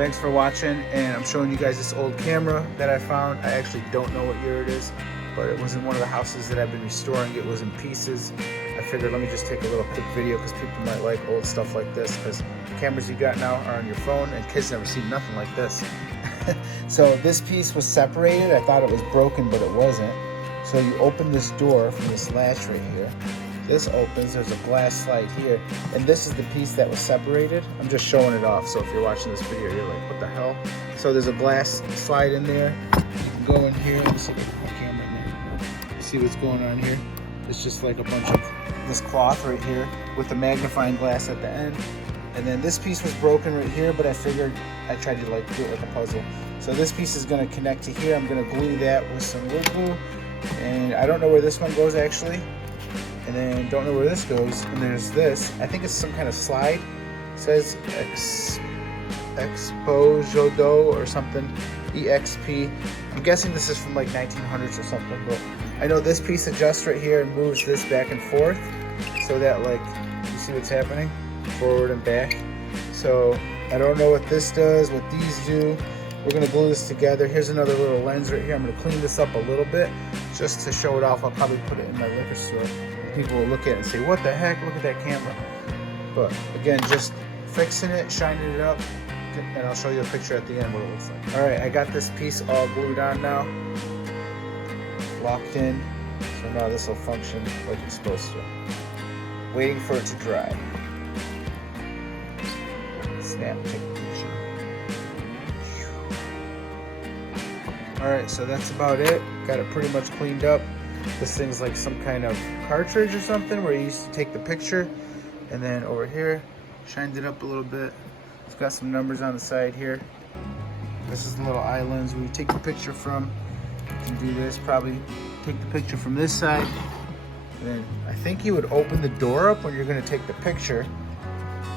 Thanks for watching, and I'm showing you guys this old camera that I found. I actually don't know what year it is, but it was in one of the houses that I've been restoring. It was in pieces. I figured let me just take a little quick video because people might like old stuff like this, because the cameras you got now are on your phone and kids never see nothing like this. So this piece was separated. I thought it was broken, but it wasn't. So you open this door from this latch right here. This opens, there's a glass slide here, and this is the piece that was separated. I'm just showing it off, so if you're watching this video, you're like, what the hell? So there's a glass slide in there. You can go in here, let me see the camera in there. You see what's going on here? It's just like a bunch of this cloth right here with the magnifying glass at the end. And then this piece was broken right here, but I figured I tried to like do it like a puzzle. So this piece is gonna connect to here. I'm gonna glue that with some wood glue. And I don't know where this one goes actually. And then don't know where this goes. And there's this. I think it's some kind of slide. It says Expojodo or something. EXP. I'm guessing this is from like 1900s or something. But I know this piece adjusts right here and moves this back and forth. So that like, you see what's happening? Forward and back. So I don't know what this does, what these do. We're gonna glue this together. Here's another little lens right here. I'm gonna clean this up a little bit just to show it off. I'll probably put it in my liquor store. People will look at it and say, what the heck, look at that camera. But again, just fixing it, shining it up, and I'll show you a picture at the end what it looks like. All right, I got this piece all glued on now, locked in. So now this will function like it's supposed to. Waiting for it to dry. Snap, take a picture. All right, so that's about it. Got it pretty much cleaned up. This thing's like some kind of cartridge or something where you used to take the picture, and then over here, shined it up a little bit. It's got some numbers on the side here. This is the little eye lens where you take the picture from. You can do this, probably take the picture from this side. And then I think you would open the door up when you're gonna take the picture.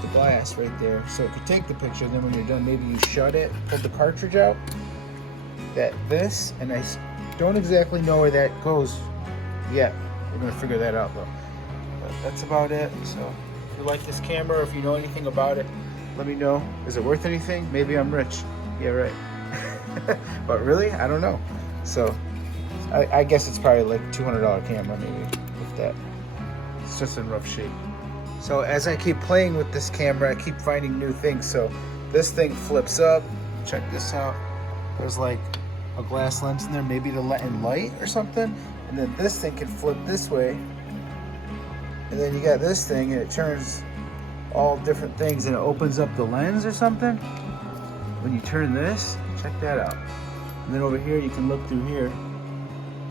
The glass right there. So if you take the picture, then when you're done, maybe you shut it, pull the cartridge out. And I don't exactly know where that goes yet. We're gonna figure that out though. But that's about it. So if you like this camera, or if you know anything about it, let me know. Is it worth anything? Maybe I'm rich. Yeah, right. But really, I don't know. So I guess it's probably like $200 camera, maybe, if that. It's just in rough shape. So as I keep playing with this camera, I keep finding new things. So this thing flips up. Check this out. There's like a glass lens in there, maybe to let in light or something. And then this thing can flip this way. And then you got this thing and it turns all different things and it opens up the lens or something. When you turn this, check that out. And then over here you can look through here,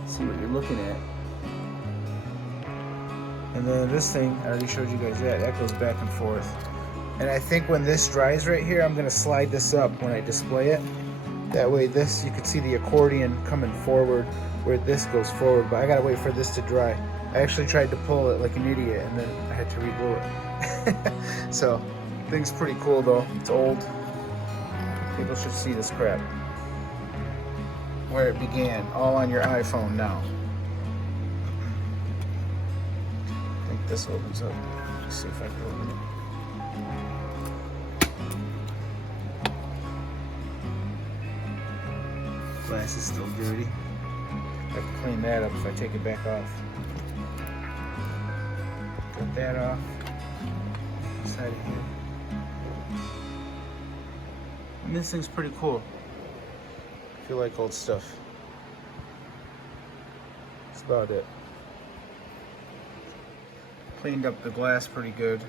see what you're looking at. And then this thing, I already showed you guys that goes back and forth. And I think when this dries right here, I'm gonna slide this up when I display it. That way this, you can see the accordion coming forward where this goes forward, but I gotta wait for this to dry. I actually tried to pull it like an idiot and then I had to reglue it. So, thing's pretty cool though. It's old. People should see this crap. Where it began, all on your iPhone now. I think this opens up. Let's see if I can open it. Glass is still dirty. I can clean that up if I take it back off. Get that off. Side of here. And this thing's pretty cool. If you like old stuff. That's about it. Cleaned up the glass pretty good.